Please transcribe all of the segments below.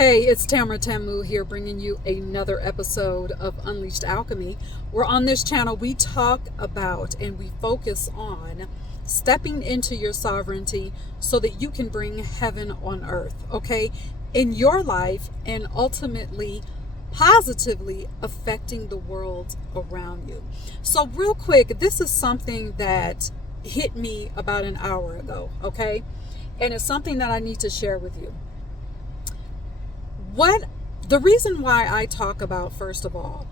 Hey, it's Tamara Tamu here bringing you another episode of Unleashed Alchemy, where on this channel we talk about and we focus on stepping into your sovereignty so that you can bring heaven on earth, okay, in your life, and ultimately positively affecting the world around you. So real quick, this is something that hit me about an hour ago, okay, and it's something that I need to share with you. The reason why I talk about, first of all,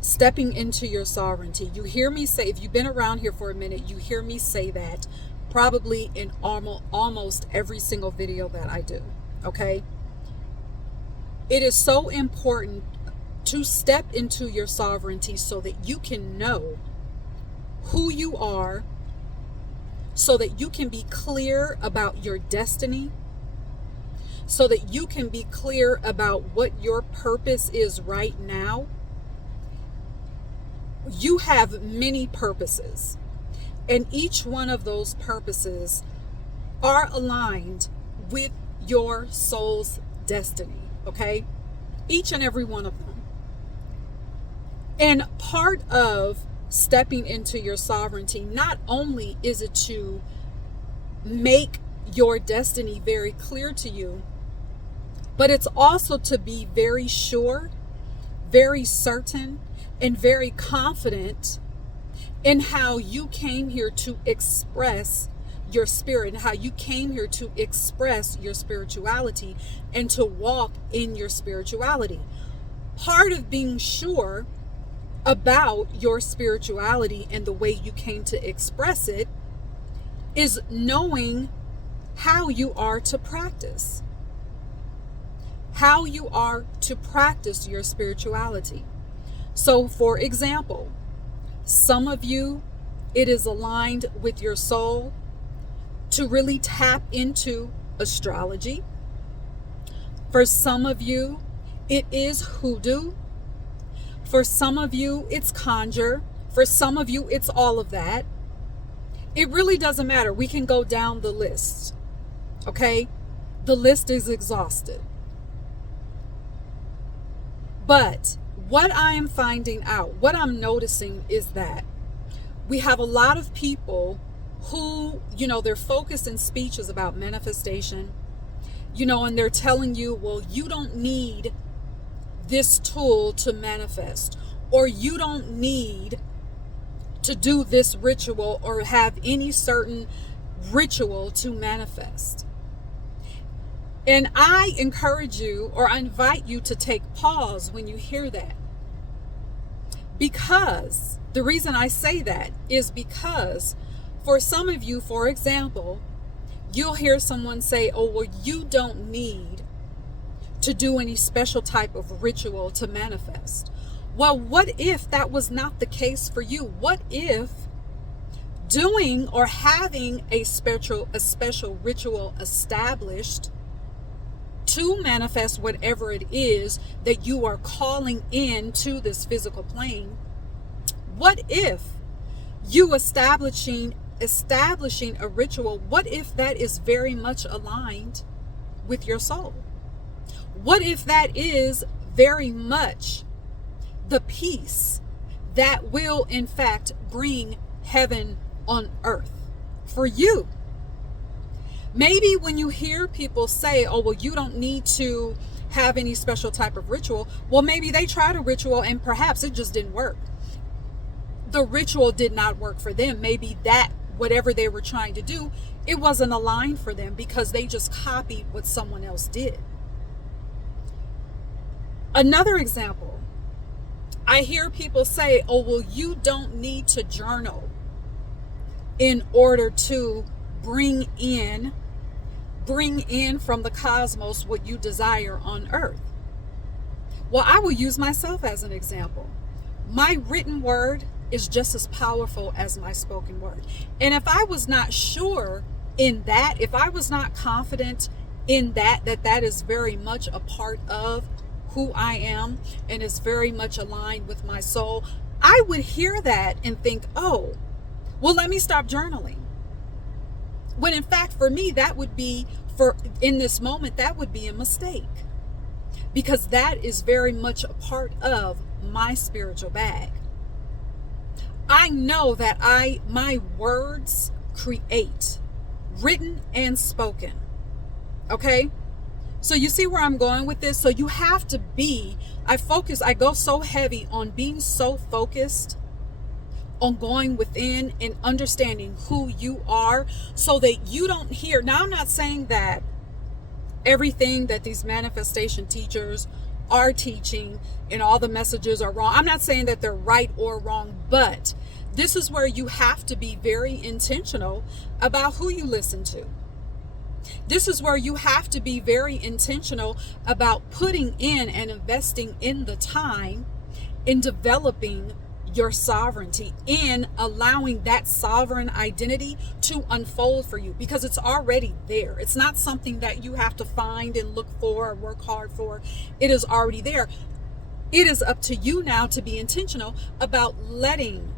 stepping into your sovereignty, you hear me say, if you've been around here for a minute, you hear me say that probably in almost every single video that I do, okay? It is so important to step into your sovereignty so that you can know who you are, so that you can be clear about your destiny, so that you can be clear about what your purpose is right now. You have many purposes, and each one of those purposes are aligned with your soul's destiny, okay? Each and every one of them. And part of stepping into your sovereignty, not only is it to make your destiny very clear to you, but it's also to be very sure, very certain, and very confident in how you came here to express your spirit and how you came here to express your spirituality and to walk in your spirituality. Part of being sure about your spirituality and the way you came to express it is knowing how you are to practice. How you are to practice your spirituality. So, for example, some of you, it is aligned with your soul to really tap into astrology. For some of you, it is hoodoo. For some of you, it's conjure. For some of you, it's all of that. It really doesn't matter. We can go down the list, okay? The list is exhausted. But what I am finding out, what I'm noticing is that we have a lot of people who, their focus in speech is about manifestation, and they're telling you, well, you don't need this tool to manifest, or you don't need to do this ritual or have any certain ritual to manifest. And I encourage you, or I invite you to take pause when you hear that. Because the reason I say that is because for some of you, for example, you'll hear someone say, oh, well, you don't need to do any special type of ritual to manifest. Well, what if that was not the case for you? What if doing or having a special ritual established to manifest whatever it is that you are calling into this physical plane, what if you establishing a ritual, what if that is very much aligned with your soul? What if that is very much the piece that will in fact bring heaven on earth for you? Maybe when you hear people say, oh, well, you don't need to have any special type of ritual. Well, maybe they tried a ritual and perhaps it just didn't work. The ritual did not work for them. Maybe that, whatever they were trying to do, it wasn't aligned for them because they just copied what someone else did. Another example, I hear people say, oh, well, you don't need to journal in order to bring in from the cosmos what you desire on earth. Well, I will use myself as an example. My written word is just as powerful as my spoken word. And if I was not sure in that, if I was not confident in that is very much a part of who I am and is very much aligned with my soul, I would hear that and think, oh, well, let me stop journaling. When in fact, for me, that would be, in this moment, that would be a mistake. because that is very much a part of my spiritual bag. I know that my words create, written and spoken. Okay? So you see where I'm going with this? So you have to be, I go so heavy on being so focused on going within and understanding who you are so that you don't hear. Now, I'm not saying that everything that these manifestation teachers are teaching and all the messages are wrong. I'm not saying that they're right or wrong, but this is where you have to be very intentional about who you listen to. This is where you have to be very intentional about putting in and investing in the time in developing your sovereignty, in allowing that sovereign identity to unfold for you, because it's already there. It's not something that you have to find and look for or work hard for. It is already there. It is up to you now to be intentional about letting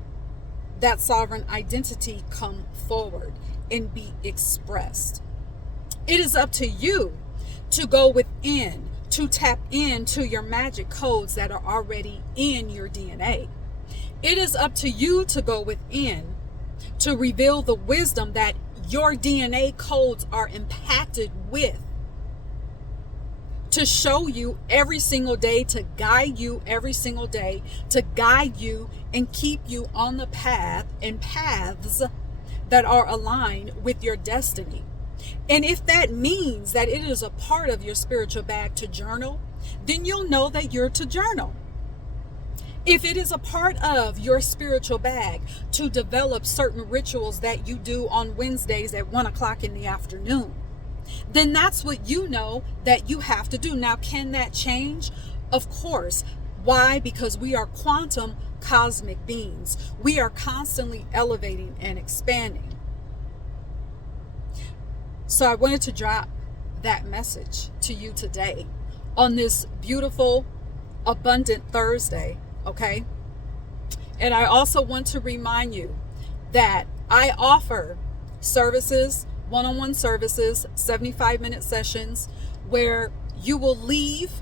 that sovereign identity come forward and be expressed. It is up to you to go within, to tap into your magic codes that are already in your DNA. It is up to you to go within, to reveal the wisdom that your DNA codes are impacted with, to show you every single day, to guide you every single day, to guide you and keep you on the path and paths that are aligned with your destiny. And if that means that it is a part of your spiritual bag to journal, then you'll know that you're to journal. If it is a part of your spiritual bag to develop certain rituals that you do on Wednesdays at 1 o'clock in the afternoon, then that's what you know that you have to do. Now, can that change? Of course. Why? Because we are quantum cosmic beings. We are constantly elevating and expanding. So I wanted to drop that message to you today on this beautiful, abundant Thursday, okay? And I also want to remind you that I offer services, one-on-one services, 75-minute sessions, where you will leave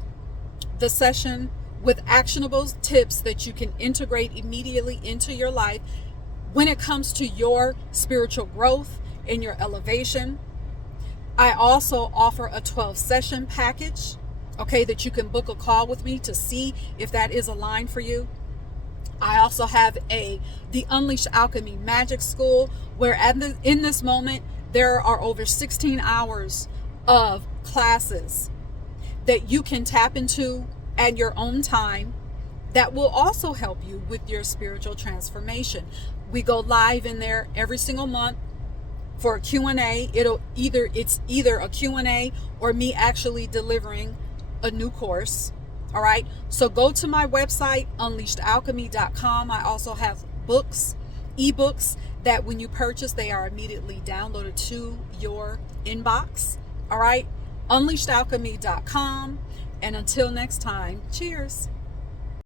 the session with actionable tips that you can integrate immediately into your life when it comes to your spiritual growth and your elevation. I also offer a 12-session package, okay, that you can book a call with me to see if that is aligned for you. I also have the Unleashed Alchemy Magic School, where in this moment, there are over 16 hours of classes that you can tap into at your own time that will also help you with your spiritual transformation. We go live in there every single month for a Q&A. It's either a Q&A or me actually delivering a new course. All right. So go to my website, unleashedalchemy.com. I also have books, ebooks that when you purchase, they are immediately downloaded to your inbox. All right. Unleashedalchemy.com. And until next time, cheers.